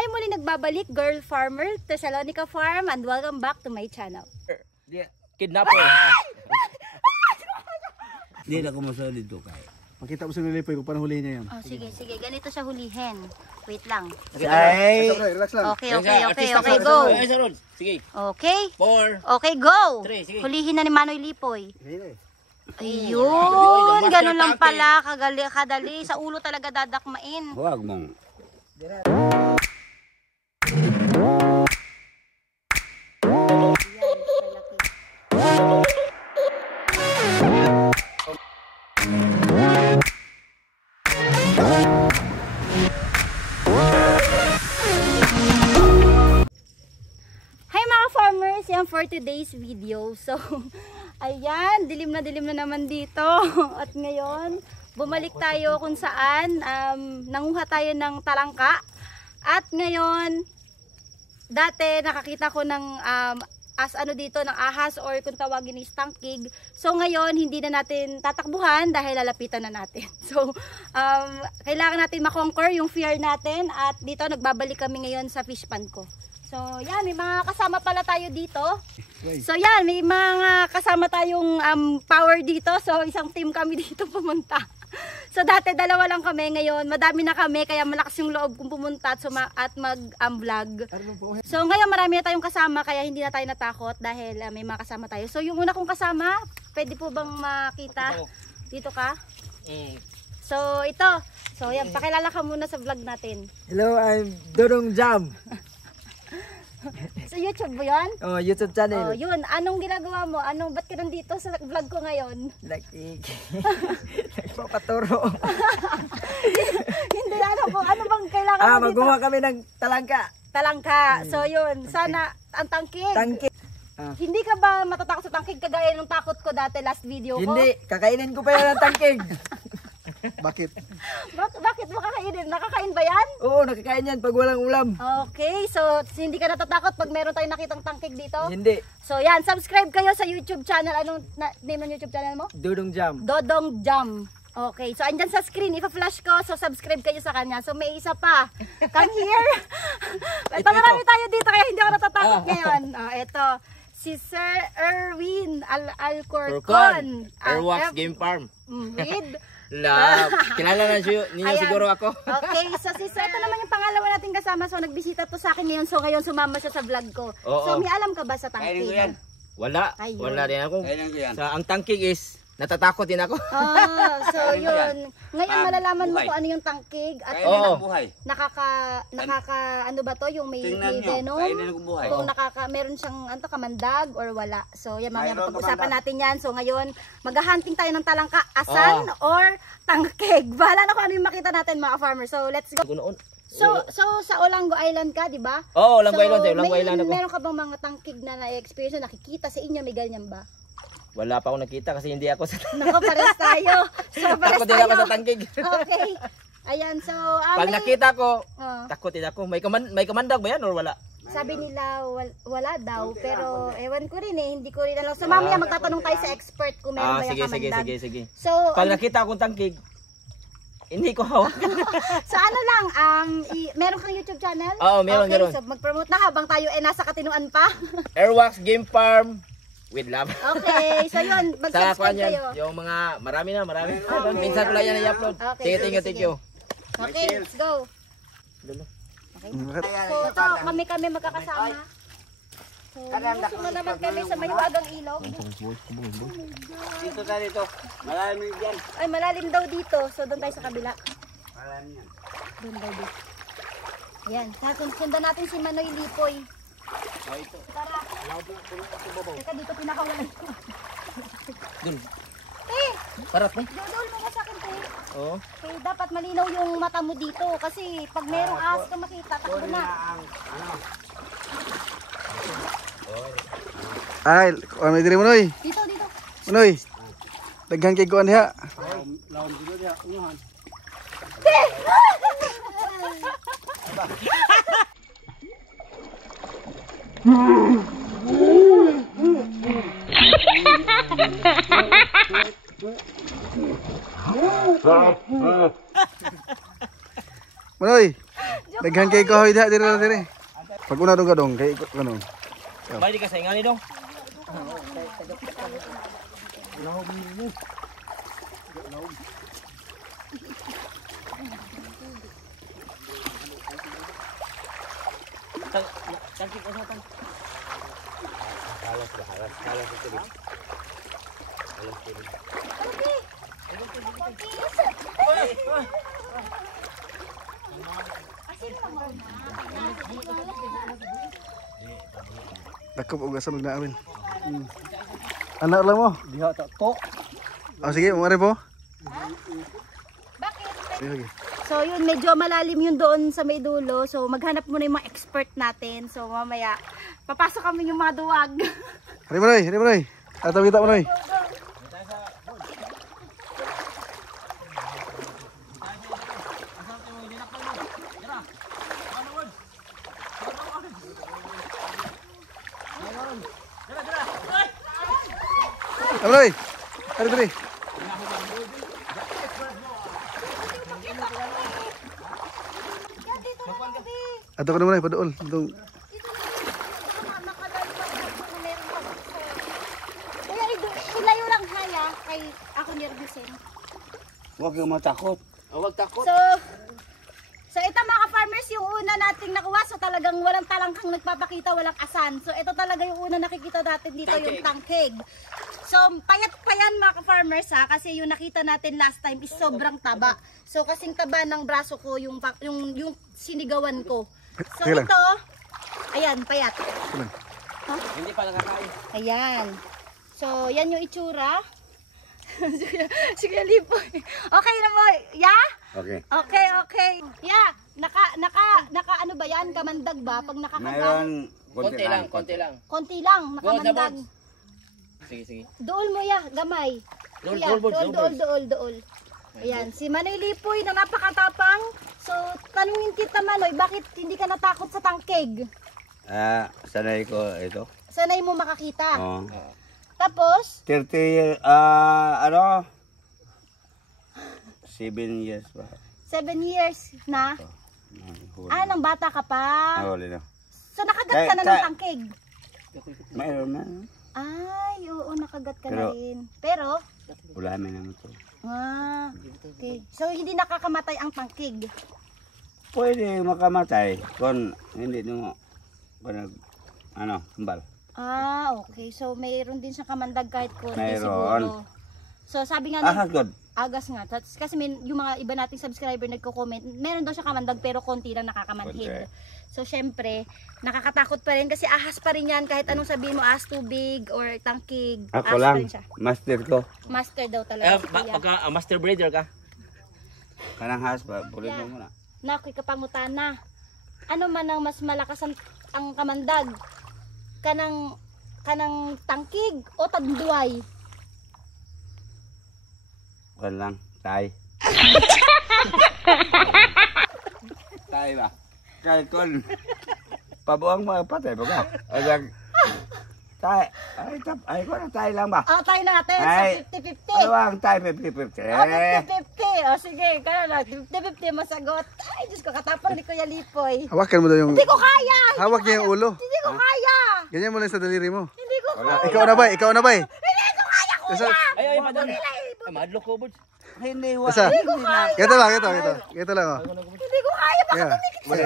Hi, muli nagbabalik, Girl Farmer, Thessalonica Farm, and welcome back to my channel. Kidnapper. Hindi na kumusod dito kay. Makita mo sa nilipoy kung paano hulihin niya yan. Oh, sige, sige. Ganito siya hulihin. Wait lang. Ay! Relax lang. Okay, go. Sige. Okay. 4. Okay, go. 3, sige. Hulihin na ni Manoy Lipoy. Ayun eh. Ayun, ganun lang pala. Kadali. Sa ulo talaga dadakmain. Huwag mong. For today's video. So, ayan, dilim na naman dito. At ngayon, bumalik tayo kung saan nanguha tayo ng talangka. At ngayon, dati nakakita ko ng ng ahas or kung tawagin is tangkig. So ngayon, hindi na natin tatakbuhan dahil lalapitan na natin. So, kailangan natin makonquer yung fear natin at dito nagbabalik kami ngayon sa fish pond ko. So, yan, may mga kasama pala tayo dito. So, yan, may mga kasama tayong power dito. So, isang team kami dito pumunta. So, dati dalawa lang kami. Ngayon, madami na kami. Kaya malakas yung loob kung pumunta at mag-vlog. So, ngayon marami na tayong kasama. Kaya hindi na tayo natakot dahil may mga kasama tayo. So, yung una kong kasama, pwede po bang makita? Dito ka? So, ito. So, yan, pakilala ka muna sa vlog natin. Hello, I'm Dodong Jam. So YouTube mo yun? Oh, YouTube channel. Oh, yun. Anong ginagawa mo? Ba't ka nandito sa vlog ko ngayon? Nagpapaturo. Hindi, ano bang kailangan mo dito? Magguha kami ng talangka. Talangka. So yun, sana, ang tangkig. Tangkig. Hindi ka ba matatakot sa tangkig kagaya ng takot ko dati last video ko? Hindi, kakainin ko pa yan ang tangkig. Bakit? Bakit mo kakainin? Nakakain ba yan? Oo, nakakain yan pag walang ulam. Okay, so hindi ka natatakot pag meron tayong nakitang tangkig dito? Hindi. So yan, subscribe kayo sa YouTube channel. Anong name ng YouTube channel mo? Dodong Jam. Dodong Jam. Okay, so andyan sa screen, ipa-flash ko, so subscribe kayo sa kanya. So may isa pa. Come here. Ito marami tayo dito kaya hindi ako natatakot ngayon. Ito, si Sir Erwin Alcorcon. Airwax Game Farm. With Kilala na ninyo siguro ako. Okay, so si Sir, ito naman yung pangalawa nating kasama. So nagbisita to sa akin ngayon. So ngayon sumama siya sa vlog ko. So may alam ka ba sa tangkig? Wala. Ayun. Wala din ako. Ang tangkig is natatakot din ako. So yun. Ngayon malalaman mo kung ano yung tangkig at ano ba to yung may venom. Kung meron siyang kamandag or wala. So yan, mamaya pag-usapan natin yan. So ngayon maghahunting tayo ng talangka, asan or tangkig. Bahala na kung ano yung makita natin mga farmer. So let's go. So sa Olango Island ka, di ba? Oo, Olango Island. Olango Island ako. Meron ka bang mga tangkig na na-experience na nakikita sa inyo, may ganyan ba? Wala pa ako nakita kasi hindi ako sa Nako, pares tayo. So, pares takot din ako sa tangkig. Okay. Ayan, so... pag nakita ko, takot din ako. May kamandag ba yan or wala? Sabi nila wala daw, pero ewan ko rin hindi ko rin alam. So, mamaya magtatanong tayo sa expert kung meron ba yung kamandag. Sige. So, pag nakita akong tangkig, hindi ko hawak. So, ano lang, meron kang YouTube channel? Oo, meron. So, mag-promote na habang tayo nasa katinuan pa. Airwax Game Farm. With love. Okay, so yun, mag-subscribe kayo. Yung mga, marami. Minsan ko lang yan i-upload. Okay, Thank you. Okay, let's go. Okay. So, ito, kami magkakasama. So, lusok na naman kami sa Maywagang Ilog. Dito tayo dito. Malalim yan. Ay, malalim daw dito. So, doon tayo sa kabila. Malalim yan. Doon daw dito. Ayan, sundan natin si Manoy Lipoy. Tara. Teka, dito pinakawalan ko. Dun. Parat mo? Dudol mo nga sa akin, te. Oo. Okay, dapat malinaw yung mata mo dito. Kasi pag merong ahas ka makita, takbo na. Ay, may diri mo noy. Dito. Noy. Daghang kay kuan diha. Laon dito diha, unuhan. Manoy. Daghan kay kahoy diha dire. Pag una dong gadong kay kanong. May di ka saingan ni dong. Tangkik ko sa tang. Dakop og asa magnaawin. Anak lang mo. Diha tak tok. Oh sige, mo po. Bakit? Sige. So yun, medyo malalim yun doon sa may dulo. So maghanap muna yung mga expert natin. So mamaya, papasok kami yung mga duwag. Hari mo noy. Ataw kita mo noy. Amoy. Hari. Ato ka na muna, padool. Itong... Kaya ilayo lang haya kay ako nervousin. Huwag kang matakot. Huwag takot. So ito mga farmers yung una nating nakuha. So talagang walang talangkang nagpapakita, walang asan. So ito talaga yung una nakikita natin dito, yung tangkig. So payat pa yan mga farmers ha, kasi yung nakita natin last time is sobrang taba. So kasing taba ng braso ko yung sinigawan ko. So Sige lang. ito, ayan, payat. Hindi pa nakakain. Ayan. So yan yung itsura. Sige, Lipoy. Okay na mo, yeah? Okay. Okay. Yeah, naka ano ba yan? Kamandag ba? Pag nakakagat, Mayroon Konti lang, konti lang. konti lang, Good na, nakamandag. Sige. Dool mo ya, gamay. Kuya, dool. Ayan, si Manoy Lipoy na napakatapang. So, tanungin kita Manoy, bakit hindi ka natakot sa tangkeg? Sanay ko ito. Sanay mo makakita. Oh. Tapos, 30 years, 7 years pa. 7 years na. Nang bata ka pa. Huli na. So, nakagat ka na ng tangkeg. Mayroon na. Ay, oo, nakagat ka na Pero- rin. Pero, Ulamin naman ito. okay. So, hindi nakakamatay ang tangkig. Pwede makamatay kung hindi mo kambal. Okay. So, mayroon din siyang kamandag kahit konti Mayroon. siguro. So, sabi nga Good. agas nga. Kasi yung mga iba nating subscriber nagko-comment, meron daw siya kamandag pero konti lang nakakamanhid. Okay. So, syempre, nakakatakot pa rin kasi ahas pa rin yan kahit anong sabihin mo, ahas tubig or tangkig. Ako ahas lang, pa rin siya. master ko. Master daw talaga. si Kuya. Pagka master breeder ka. Kanang haspa, bulit mo muna. Nakikapangutana. Ano man ang mas malakas ang kamandag? Kanang tangkig o tagduay? Kan lang, tay. Tay ba? Kaya kon, pabuang mo patay ba ka? Alag, tay, ay ko na tay lang ba? Tayo natin Ay, sa 50-50. Ano ang tay 50-50? 50-50. O sige, kaya na, 50-50 masagot. Ay, Diyos ko, katapang ni Kuya Lipoy. Hawakan mo daw yung... Hindi ko kaya! Hawak niya yung ulo. Hindi ko kaya! Ganyan mo lang sa daliri mo. Hindi ko kaya! Ikaw na ba? Hindi ko kaya, Kuya! Ay, madali. Madlo ko, Bods. Hindi Isa. Ganito lang oh. Hindi ko kaya! Baka Yeah. Wala.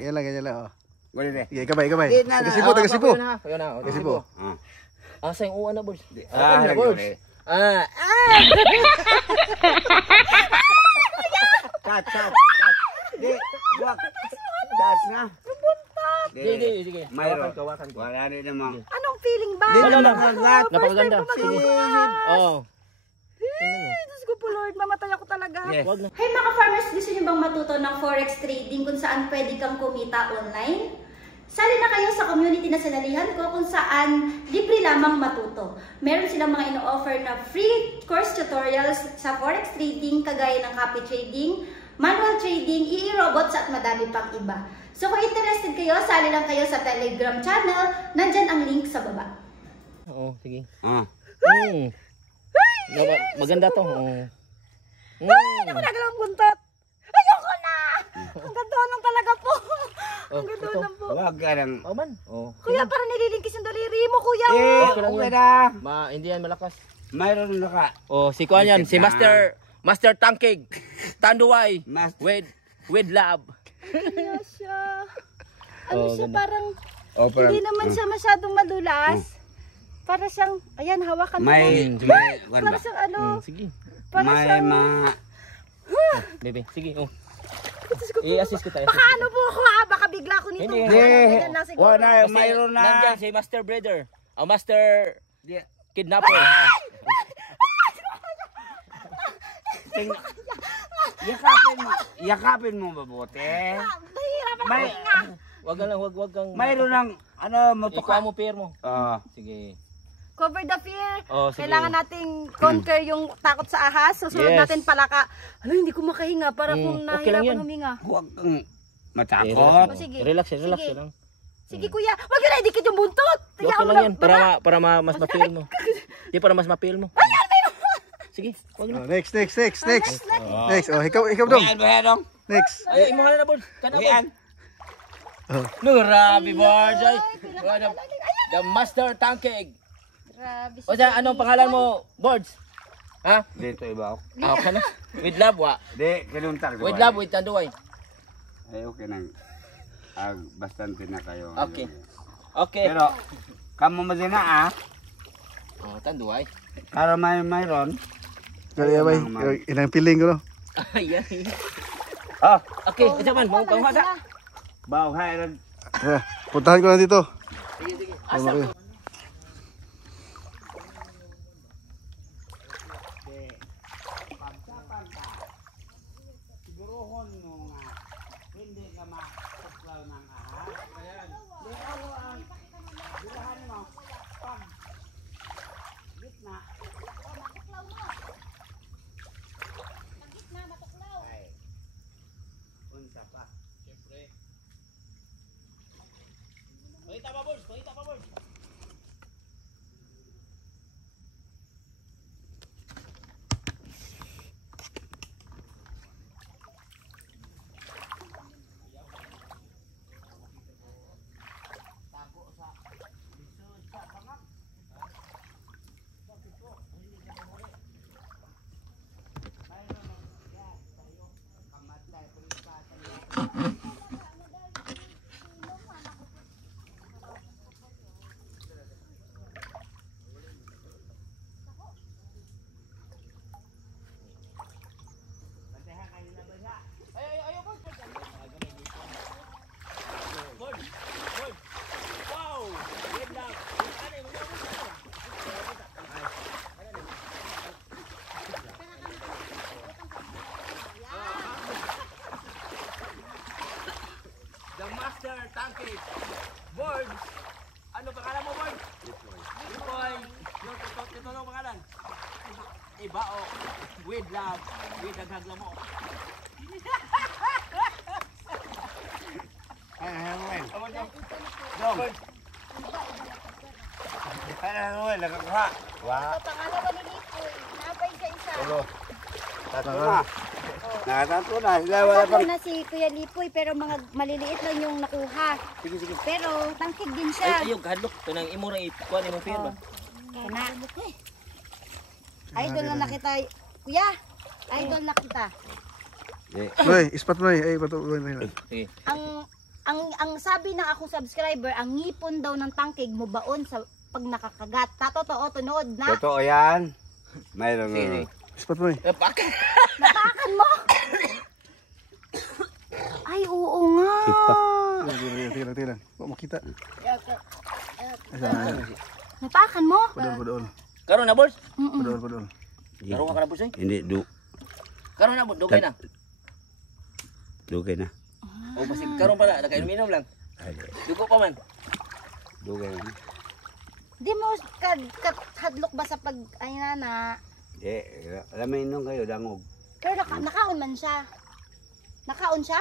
Yan lang oh. Wala na. Sige, kamay. na. Taga-sipo. Ayun na. Taga-sipo. Asa yung uwan na, Bods? Ah, na, Bods. Cut. Di, wag. Das na. Sige. Mayroon. Kawakan ko. Wala rin naman. Anong feeling ba? Di Wala na lang. makagat. Napakaganda. Sige. Oo. Diyos ko po Lord, mamatay ako talaga. Yes. Wag na. Hey mga farmers, gusto nyo bang matuto ng forex trading kung saan pwede kang kumita online? Sali na kayo sa community na sinalihan ko kung saan libre lamang matuto. Meron silang mga ino-offer na free course tutorials sa forex trading kagaya ng copy trading, manual trading, e-robots at madami pang iba. So kung interested kayo, sali lang kayo sa Telegram channel. Nandyan ang link sa baba. Oo, sige. Ay, Maganda to. Ay, naku, nagalawang buntot. Ayoko na! Ang ganda lang talaga po. Oh, Ang ganda ito. lang po. Wag ka lang. Oh man. Oh. Kuya, parang nililingkis yung daliri mo, kuya. Okay lang Okay yan. na. Hindi yan malakas. Mayroon na ka. Oh, si Kuan yan, si Master Tangkig. Tanduay Master. with love. Kaya siya. Ano Oh, siya, ganda. parang O, hindi naman siya masyadong madulas. Para siyang, ayan, hawakan mo. May, Sige. kuwan Para ba? siyang ano, Sige. para May siyang, mga, Bebe, sige. Oh. I-assist ko tayo. baka ano po ako ha, baka bigla ko nito. Hindi. Ganyan na siguro. wala, mayroon na. Nandiyan si Master Breeder. Oh, Master Di- Kidnapper. Yakapin mo mabuti. Nahihirapan ako May, nga. Wag ka lang, wag kang. mayroon ng, ano, Ikuha motoka. mo pair mo. Oh, Sige. Cover the fear. Oh, sige. Kailangan nating conquer yung takot sa ahas. Susunod Yes. natin palaka. Ano, hindi ko makahinga. Para kung okay lang nahirapan yan. huminga. huwag kang matakot. Oh, sige. Relax Sige. lang. Sige kuya, wag yun na, idikit yung buntot. Okay Hayaan mo lang na, yan baba. para mas ma-feel mo. Di para mas ma-feel mo. Sige, wag na. Oh, next. Next. Oh. Next. Oh, ikaw dong. Buhian, buhian dong. Next. Ay, imuha na bol. Kana bol. Buhian. Oh. Grabe boys. Ay. Pinakagaling. The Master Tangkig. Grabe O sa anong pangalan mo, Boards? Ha? Dito iba ako. Ah, okay na. With love, wa. Di, kinuntak. With love, with tanduay. Ay, okay nang. Bastante na kayo. Okay. Okay. Pero, kamo mo din na Oh, tanduay. Para mayroon. Kaya bay, inang piling ko no. Ay, ay. Oh, Okay, isa man, mo pangmasa. baw hayron. Puntahan ko lang dito. Sige, sige. Tama kayo. Siguruhon mo nga, hindi ka matuklaw ng ahas. Ayan. Bilahan mo, pag gitna. Ay. Unsa pa? Siyempre. Pakita pa, Boards. Pakita pa, Boards. The Master Tangkig. Boards. Ano pangalan mo, Boards? Lipoy. Ito ang pangalan. Ibao. With love. With daghagla mo. Dong. Ay, nakakuha. Wow. Pangalawa ni Lipoy, napay sa isa. Tato na. Nakatato na. Sila wala Tatlo pang... na si Kuya Lipoy, pero mga maliliit lang yung nakuha. Sige, sige. Pero tangkig din Ay, siya. ayun, kahadlok. Ito nang imurang ikuha imong firma. Kana. Idol na nakita. Kuya, idol na kita. Noy, ispat mo ay pato na. Sige. Ang sabi ng akong subscriber, ang ngipon daw ng tangkig mo baon sa pag nakakagat. Totoo, tunod na. Totoo yan. Mayroon Sige, na. sige. Ispat mo ay. Bakit? Napakan mo. Ay, oo nga. Tilang. Huwag makita. Napakan mo. Padol. Karon na, Boards? Padol. Karon ka na, Boards, eh? Hindi, Karon na, dugay na. dugay na. O, basig karon pala. Nakainom lang. Ay, Dugo pa man. dugay na. Di mo hadlok ba sa pag, ay na. Di, alamin nung kayo, dangog. Pero nakaon man siya. Nakaon siya?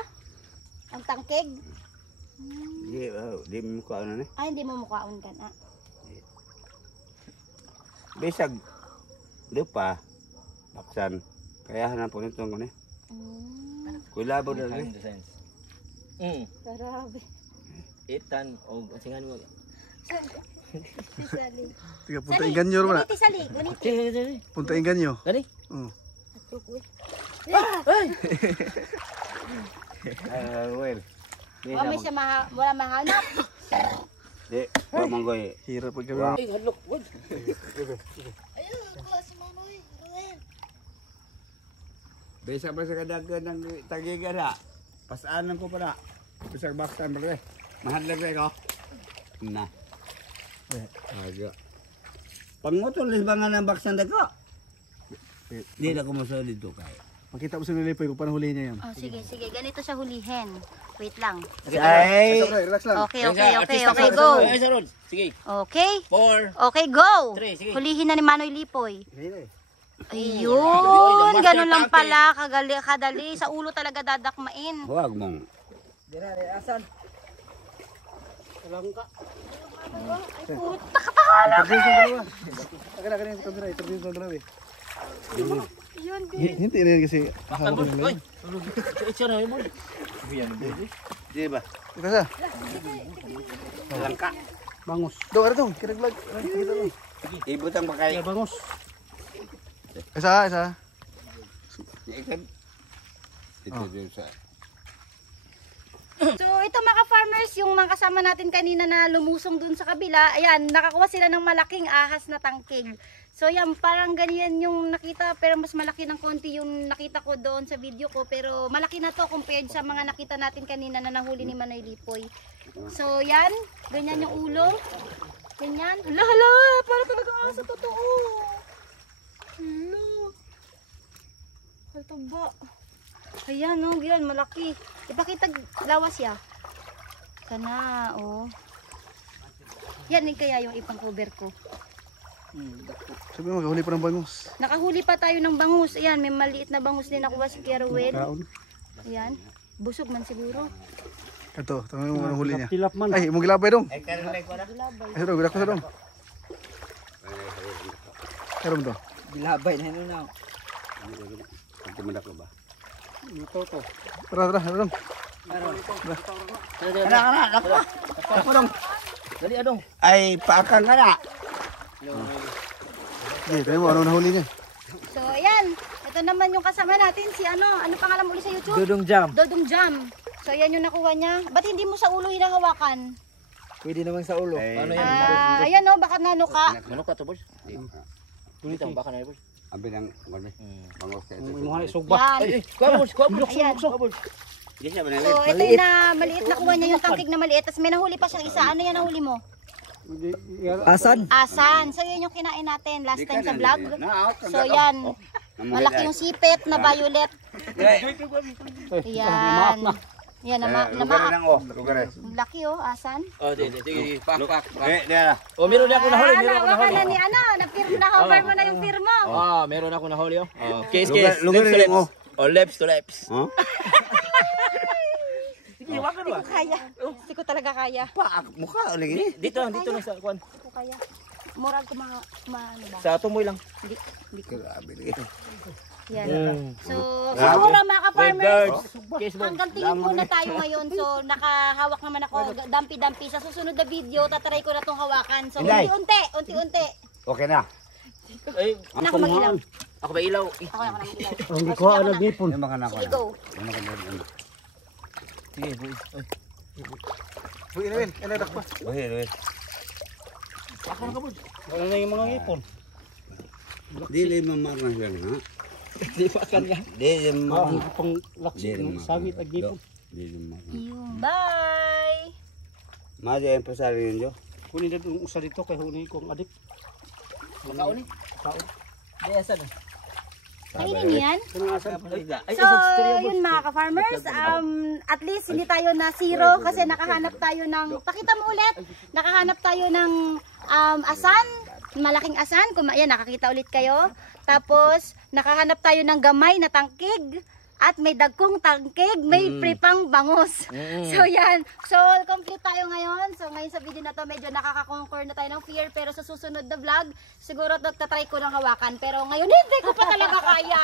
Ang tangkig? Di mo ko ano na. Ay, hindi mo mukhaon ka na. Bisag, di pa, baksan. Kaya hanapon itong ko na. Kulabo na rin. Grabe. Itan o singan mo. Si Sally. Tiga punta inganyo ro na. Guniti Sally, guniti. Sige. Punta inganyo. Gani? Oh. Atrok, uy. Well. Oh, may siya wala mahanap. Di, pamanggoy. Hirap pag Ay, hadlok. Wad. Bisa ba sa kadagan ng tagigan na? Pasaanan ko pa na. Bisa baksan ba rin? Mahadlag rin ko. Na. Aga. Pangmotor ba nga ng baksan na ko? Di na ko maso dito kay. Makita mo sa nilipoy kung paano huli niya yan. Oh, sige, sige. Ganito siya hulihin. Wait lang. Ay! Relax lang. Okay, go. Ay, sa Rod. Sige. Okay. 4. Okay, go. 3, sige. Hulihin na ni Manoy Lipoy. Hili. Ayun, ganun lang pala. Kadali. Sa ulo talaga dadakmain. Huwag mong. Dira, asan? Akin sa kamera. Interview sa kamera. Yun, Hindi na yan kasi. Bakal mo. Oy. Ito na mo. Biyan mo. Di ba? Ito sa. Langka. Bangus. Do, ano to? Kirag-vlog. Kita mo. Ibutang pa kay. Bangus. Isa. Ikan. Ito din sa. So ito mga farmers, yung mga kasama natin kanina na lumusong dun sa kabila, ayan, nakakuha sila ng malaking ahas na tangkig. So yan, parang ganyan yung nakita, pero mas malaki ng konti yung nakita ko doon sa video ko. Pero malaki na to compared sa mga nakita natin kanina na nahuli ni Manoy Lipoy. So yan, ganyan yung ulo. Ganyan. Hala, para talaga ahas sa totoo. Hala. Ito ba? Ayan, oh, yan, malaki. Ipakita lawas ya. Kana, oh. Yan din kaya yung ipang cover ko. Sabi mo, magahuli pa ng bangus. Nakahuli pa tayo ng bangus. Ayan, may maliit na bangus din nakuha si Kuya Ruel. Kaon. Ayan. Busog man siguro. Ito, tanong mo ang huli niya. Ay, mong gilabay dong. Ay, karalay ko na. Ay, ito, bilak ko sa dong. Kaya mo to. Bilabay na yun na. Ito mo ko ba? Tara, dong. Ako dong. Dali adong. Ay, paakang ka na. Hindi, tayo mo, ano nahuli niya? So, ayan. Ito naman yung kasama natin. Si ano pangalan mo ulit sa YouTube? Dudong jam. Dodong Jam. So, ayan yung nakuha niya. Ba't hindi mo sa ulo hinahawakan? Pwede naman sa ulo. Ay, Ano yan? Ayan oh, baka nanuka. Ano ka to, boss? Dito baka na, boss. Abi nang gani. Bangos ka ito. Yan. Kuha mo, Ayan. Di siya ba na? So, ito yung na maliit na kuha niya yung tangkig na maliit. Tapos may nahuli pa siyang isa. Ano yan nahuli mo? Asan? Asan. So, yun yung kinain natin last time sa vlog. So, yan. Malaki yung sipit na violet. Yan. Yan, Lugar nang oh, lugar. laki oh, asan. Oh, sige, pak. Eh, dia. Oh, meron na ako nahuli, meron ako Hawakan nahuli. na ni ano, na-cover mo na yung firmo. Ah, meron ako nahuli, oh. Oh, case, Lugar lips to rin, lips. oh. Oh, lips to lips. Oh? Sige, wakan Hindi ko kaya. Hindi ko talaga kaya. Pa, mukha ulit ni. Dito lang sa kuan. Hindi ko kaya. Murag ko ano ba? Sa tumoy lang. Hindi ko. Grabe lagi. Yan. So, siguro mga ka-farmers, Case board. hanggang tingin muna tayo ngayon. So, nakahawak naman ako, dampi-dampi. Sa susunod na video, tatry ko na itong hawakan. So, Inday. unti-unti. Okay na. Ay, Ako mag-ilaw. ako ba ilaw? Ako na mag-ilaw. Hindi ko alam nagipon. Yung mga nako. Sige, go. Yung mga nako. Sige, boy. Ay, Uy, Inawin, inadak pa. Wait, wait. ako na ka, boy. Ano na yung mga ngipon? Dili mamangas lang ha. Di pa kan nga. Dili mamangas. Pang laksi, sawit ag ngipon. Dili mamangas. Yun. Bye! Maja yung pasari yun jo. Kunin na yung usa dito kay huni kong adik. Makaon ni. Di asan. Kainin niyo yan? Ay, So, yun mga ka-farmers, at least hindi tayo na zero kasi nakahanap tayo ng, pakita mo ulit, nakahanap tayo ng asan, malaking asan, ayan, nakakita ulit kayo. Tapos, nakahanap tayo ng gamay na tangkig, at may dagkong tangkig, may pripang bangus. So yan. So complete tayo ngayon. So ngayon sa video na to medyo nakaka-conquer na tayo ng fear, pero sa susunod na vlog siguro try ko ng hawakan, pero ngayon hindi ko pa talaga kaya.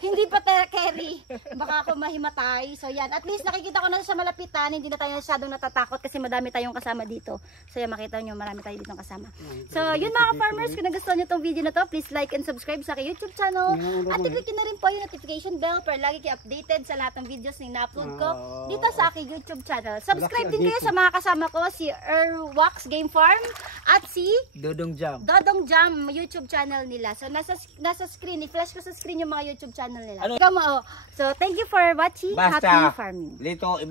Hindi pa carry. Baka ako mahimatay. So yan, at least nakikita ko na sa malapitan, hindi na tayo masyadong natatakot kasi madami tayong kasama dito. So yan, makita nyo marami tayo dito kasama. So yun mga farmers, kung nagustuhan nyo tong video na to, please like and subscribe sa aking YouTube channel. At i-click na rin po yung notification bell para lagi kayo updated sa lahat ng videos na na-upload ko dito sa aking YouTube channel. Subscribe din kayo sa mga kasama ko, si Erwax Game Farm at si Dodong Jam. Dodong Jam YouTube channel nila. So nasa screen, i-flash ko sa screen yung mga YouTube channel nila. Ano? So thank you for watching. Happy farming. Lito